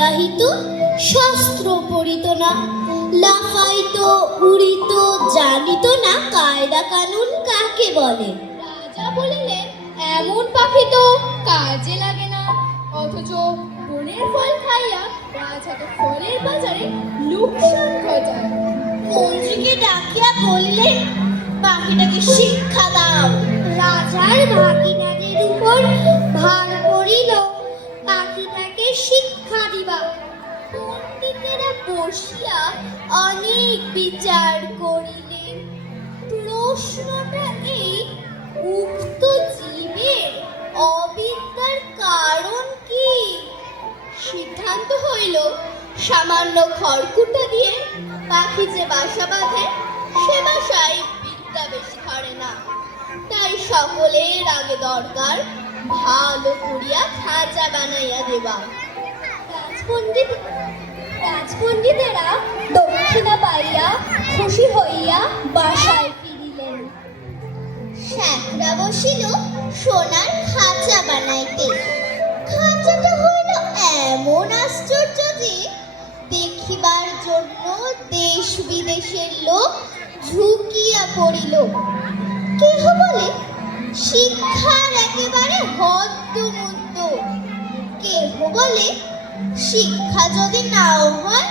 গাহিত, শাস্ত্র পড়িত না, লাফাইত উড়িত, জানিত না কায়দা কানুন কাকে বলে। রাজা বলিলেন, এমন পাখি তো কাজে লাগে না, অথচ বনের ফল খাইয়া রাজা তো ফলের বাজারে লোকসান ঘটায়। মন্ত্রীকে ডাকিয়া বললেন, পাখিটাকে শিক্ষা দাও। রাজার ভাগিনাদের উপর ভার পড়িল পাখিটাকে শিক্ষা দিবা। পণ্ডিতেরা বসিয়া অনেক বিচার করিলেন। প্রশ্নটা এই, উক্ত জীবের অবিদ্যার কারণ কি? সিদ্ধান্ত হইল, সামান্য খড়কুটা দিয়ে পাখি যে বাসা বাঁধে সে বাসায় বিদ্যা বেশি ধরে না, তাই সকলের আগে দরকার ভালো করিয়া খাঁচা বানাইয়া দেবা। রাজপণ্ডিতেরা দক্ষিণা পাইয়া খুশি হইয়া বাসায় ফিরিলেন। শ্যাকরা বসিল সোনার খাঁচা বানাইতে। খাঁচাটা হইল এমন আশ্চর্য যে দেখিবার জন্য দেশ বিদেশের লোক ঝুঁকিয়া পড়িল। কেহ বলে শিক্ষার একেবারে হদ্দমুদ্দ, কেহ বলে শিক্ষা যদি নাও হয়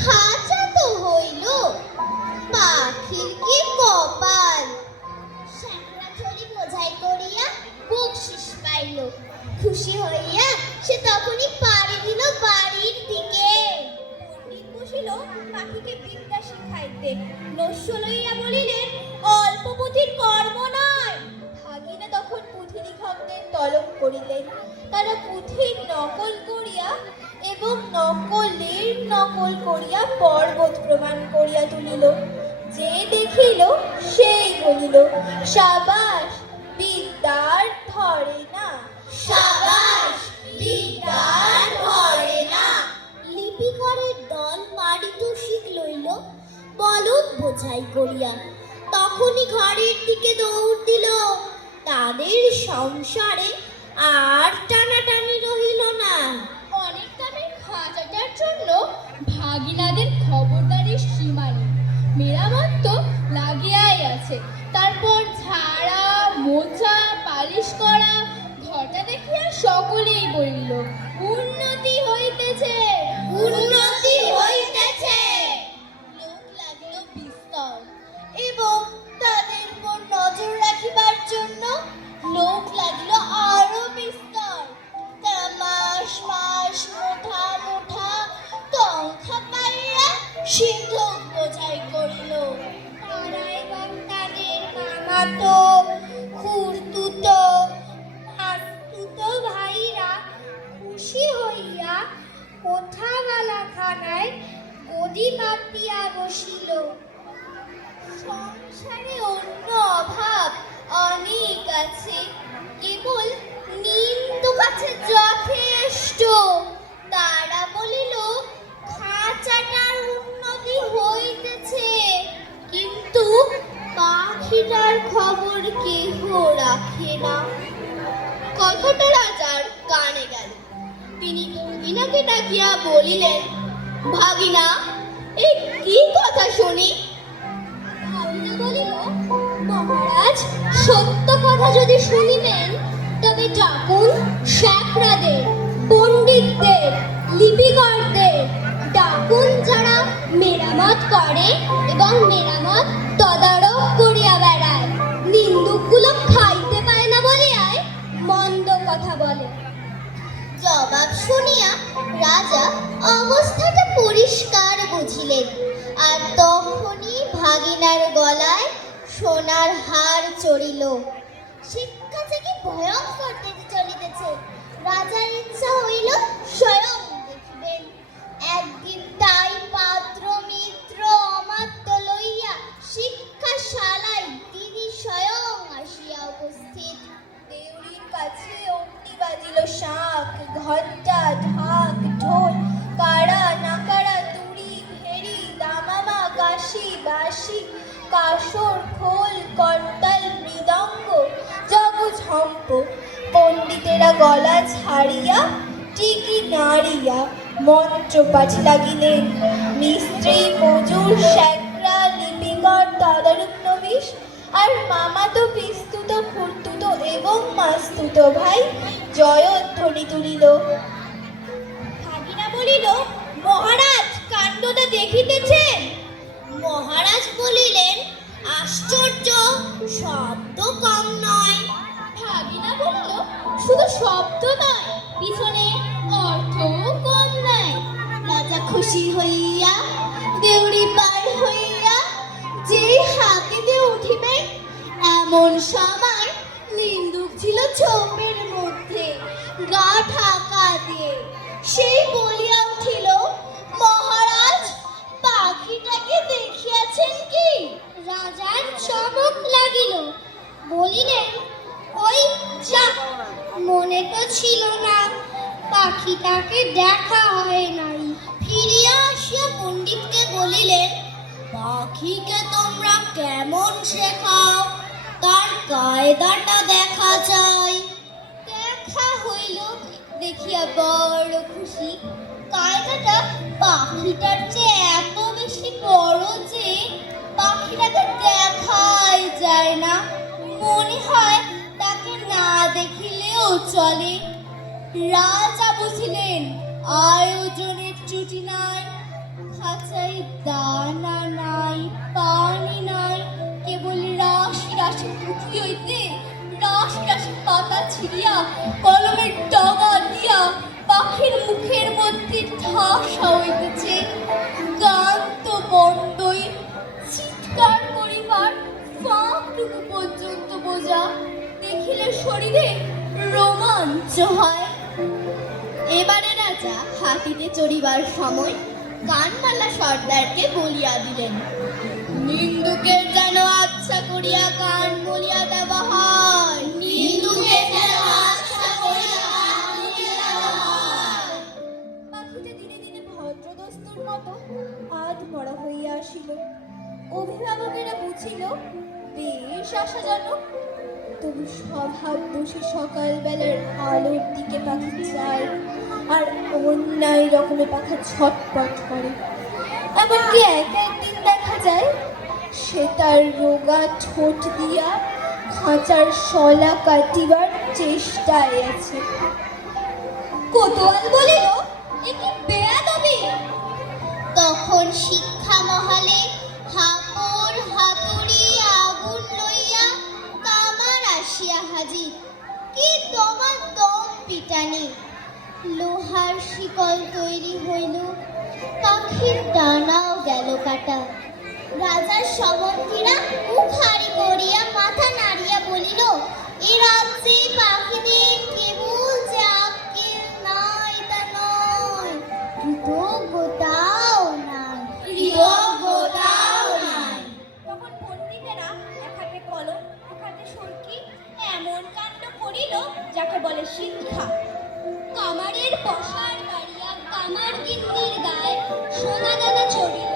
খাঁচা তো হইল, পাখির কি কপাল। শ্যাকরা থলি বোঝাই করিয়া বকশিস পাইল। খুশি হইয়া সে তখনই পাড়ি দিল বাড়ির দিকে। পণ্ডিত বসিল পাখিকে বিদ্যা শিখাইতে। নস্য লইয়া বলিলেন, অল্প পুঁথির কর্ম নয়। ভাগিনা তখন পুঁথি লিখকদের তলব করিলেন। তারা পুঁথির নকল করিয়া এবং নকলের নকল করিয়া পর্বত প্রমাণ করিয়া তুলিল। যে দেখিল সেই বলিল, সাবাস, বিদ্যার ধরে না, সাবাস, বিদ্যার ধরে না। লিপিকরের দল পারিতোষিক লইল বলদ বোঝাই করিয়া। তখনই ঘরের দিকে দৌড় দিল। তাদের সংসারে আর টানাটানি রহিল না। অনেক দামের খাঁচাটার জন্য ভাগিনাদের খবরদারির সীমা নেই। মেরামত তো লাগিয়াই আছে। তারপর ঝাড়া, মোছা, পালিশ করা। ঘরটা দেখিয়া সকলেই বলিল, উন্নতি হইতেছে, উন্নতি হইতেছে। লোক লাগলো বিস্তর এবং তাদের উপর নজর রাখিবার জন্য লোক লাগলো আরো বিস্তর। তারা মাস মাস মুঠা মুঠা তংখা পাইয়া সিন্ধুক বোঝাই করিল। পাড়ায় তাদের মামাতো, খুড়তুতো, ভাস্তুতো ভাইরা খুশি হইয়া কোঠাগালাখানায় গদি পাতিয়া বসিল। সংসারে অন্য অভাব অনেক আছে, কেবল নিন্দুক আছে যথেষ্ট। তারা বলিল, খাঁচাটার উন্নতি হইতেছে, কিন্তু পাখিটার খবর কেহ রাখে না। কথাটা রাজার কানে গেল। তিনি ভাগিনাকে ডাকিয়া বলিলেন, ভাগিনা, এই কি কথা শুনি? ভাগিনা বলিল, মহারাজ, সত্য কথা যদি শুনিবেন তবে ডাকুন শ্যাকরাদের, পণ্ডিতদের, লিপিকরদের। ডাকুন যারা মেরামত করে এবং মেরামত তদারক করিয়া বেড়ায়। নিন্দুকগুলো খাইতে পায় না বলিয়ায় মন্দ কথা বলে। জবাব শুনিয়া রাজা অবস্থাটা পরিষ্কার বুঝিলেন। আর তখনই ভাগিনার গলায় সোনার হার চড়িল। শিক্ষা যে কি ভয়ঙ্কর দিকে চলিতেছে। রাজার ইচ্ছা হইল স্বয়ং দেখিবেন। একদিন তাই পাত্র মিত্র অমাত্য লইয়া শিক্ষাশালায় তিনি স্বয়ং আসিয়া উপস্থিত। দেউড়ির কাছে অগ্নি বাজিল শাঁখ, ঘণ্টা, ঢাক, ঢোল, কাড়া, নাকাড়া, তুড়ি, ভেড়ি, দামামা, কাশি, বাঁশি, কাসর, খোল, করতাল, মৃদঙ্গ, জগঝম্প। পণ্ডিতেরা গলা ছাড়িয়া টিকি নাড়িয়া মন্ত্রপাঠ লাগিলেন। মিস্ত্রি, মজুর, শ্যাকরা, লিপিকর, তদারক নবিশ আর মামাতো, পিস্তুত, খুড়তুতো এবং মাস্তুতো ভাই জয়ধ্বনি তুলিল। ভাগিনা বলিল, মহারাজ কাণ্ডটা দেখিতেছেন? মহারাজ বলিলেন, আশ্চর্য, শব্দ কম নয়। ভাগিনা বলল, শুধু শব্দ নয়, পিছনে অর্থও কম নাই। রাজা খুশি হইয়া দেউড়ি পার হইয়া যেই হাতিতে উঠিবে, এমন সময় নিন্দুক ছিল ছোপের মধ্যে, গা ঢাকা দিয়ে। সেই বলিয়া উঠিল, মহারাজ পাখিটাকে দেখিয়াছেন কি? রাজার চমক লাগিল, বলিলেন, ওই যা, মনে তো ছিল না, পাখিটাকে দেখা হয় নাই। ফিরিয়া আসিয়া পণ্ডিতকে বলিলেন, পাখিকে তোমরা কেমন শেখাও? তার কায়দাটা দেখা চাই। দেখা হইল, দেখিয়া বড় খুশি। কায়দাটা পাখিটার চেয়ে এত বেশি বড় যে পাখিটাকে দেখাই যায় না, মনে হয় তাকে না দেখিলেও চলে। রাজা বুঝিলেন আয়োজনের ত্রুটি নাই, খাঁচায় দানা নাই, পানি নাই, কেবল রাশি রাশি পুঁথি হইতে রাশি রাশি পাতা ছিঁড়িয়া কলমের ডগা দিয়া পাখির মুখের মধ্যে ঠাসা হইতেছে। গান তো বন্ধই, চিৎকার করিবার ফাঁকটুকু পর্যন্ত বোঝা, দেখিলে শরীরে রোমাঞ্চ হয়। এবারে রাজা হাতিতে চড়িবার সময় কানমালা সর্দারকে বলিয়া দিলেন, নিন্দুকের যেন আচ্ছা করিয়া কান বলিয়া দেওয়া হয়। নিন্দুকের যেন আচ্ছা করিয়া কান বলিয়া দেওয়া হয়। পাখিটা দিনে দিনে ভদ্রদস্তুর মতো আধমরা হইয়া আসিল। অভিভাবকেরা বুঝিল বেশ আশাজনক, তবু স্বভাব দোষে সকালবেলার আলোর দিকে পাখি যায় আর অন্যায় রকমের পাখা ছটপট করে। এমনকি একদিন দেখা যায় সে তার রোগা ঠোঁট দিয়া খাঁচার শলা কাটিবার চেষ্টায় আছে। কোতোয়াল বলিল, এ কি বেয়াদবি! তখন শিক্ষা মহলে হাপড় হাতুড়ি আগুন লইয়া কামার আসিয়া হাজির। কি তোমার দম পিটানি! লোহার শিকল তৈরি হইল, পাখির ডানাও গেল কাটা। রাজার সমর্থীরা মুখারি করিয়া মাথা নাড়িয়া বলিল, এ রাজ্যে পাখিদের কেবল যে আক্কেল নাই তা নয়, কৃতজ্ঞতাও নাই, কৃতজ্ঞতাও নাই। তখন পণ্ডিতেরা এক হাতে কলম এক হাতে সরকি এমন কাণ্ড করিল যাকে বলে শিক্ষা। কামারের পশার বাড়িয়া কামার গিন্নির গায়ে সোনা দানা চড়িল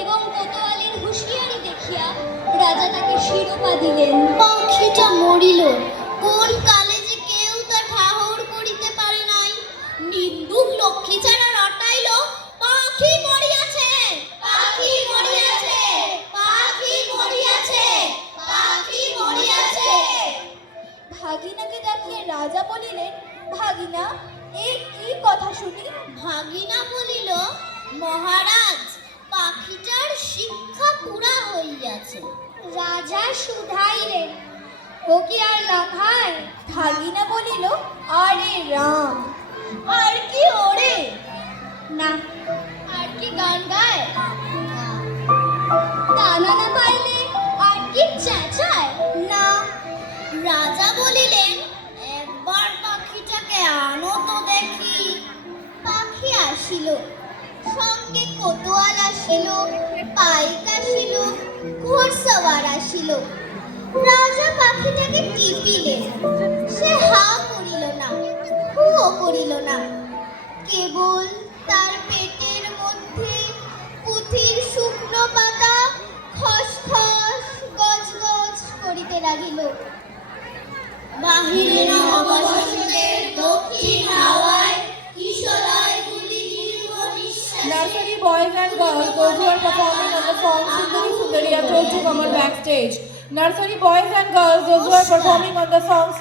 এবং কোতোয়ালির হুঁশিয়ারি দেখিয়া রাজা তাকে শিরোপা দিলেন। পাখিটা মরিল, কোন কালে যে কেউ তা ঠাহর করিতে পারে নাই। নিন্দুক লক্ষ্মী ছাড়া রটাইল, পাখি মরিয়াছে, পাখি মরিয়াছে, পাখি মরিয়াছে, পাখি মরিয়াছে। ভাগিনাকে ডাকিয়ে রাজা বলিলেন, ভাগিনা, এ কি কথা শুনি? ভাগিনা বলিল, মহারাজ, পাখিটার শিক্ষা পুরা হইয়াছে। রাজা শুধাইলেন, ও কি আর লাফায়? ভাগিনা বলিল, আরে রাম, আর কি ওরে? না। আর কি গান গায়? না। দানা না পাইলে আর কি চেঁচায়? না। রাজা বলিলেন, একবার পাখিটাকে আনো তো দেখি। পাখি আসিল, সঙ্গে কোতোয়াল আসিল, পাইক আসিল, ঘোড়সওয়ার আসিল। রাজা পাখিটাকে টিপিলেন, সে হা করিল না, হুও করিল না, কেবল তার পেটের মধ্যে পুঁথির শুকনো পাতা খসখস গজগজ করিতে লাগিল। বাহিরে নববসন্তের দক্ষিণ হাওয়ায় কিশলয় গুলি Nursery boys and girls, those who are performing on the song Sundari Sundari, are told to come on backstage. Nursery boys and girls, those who are performing on the song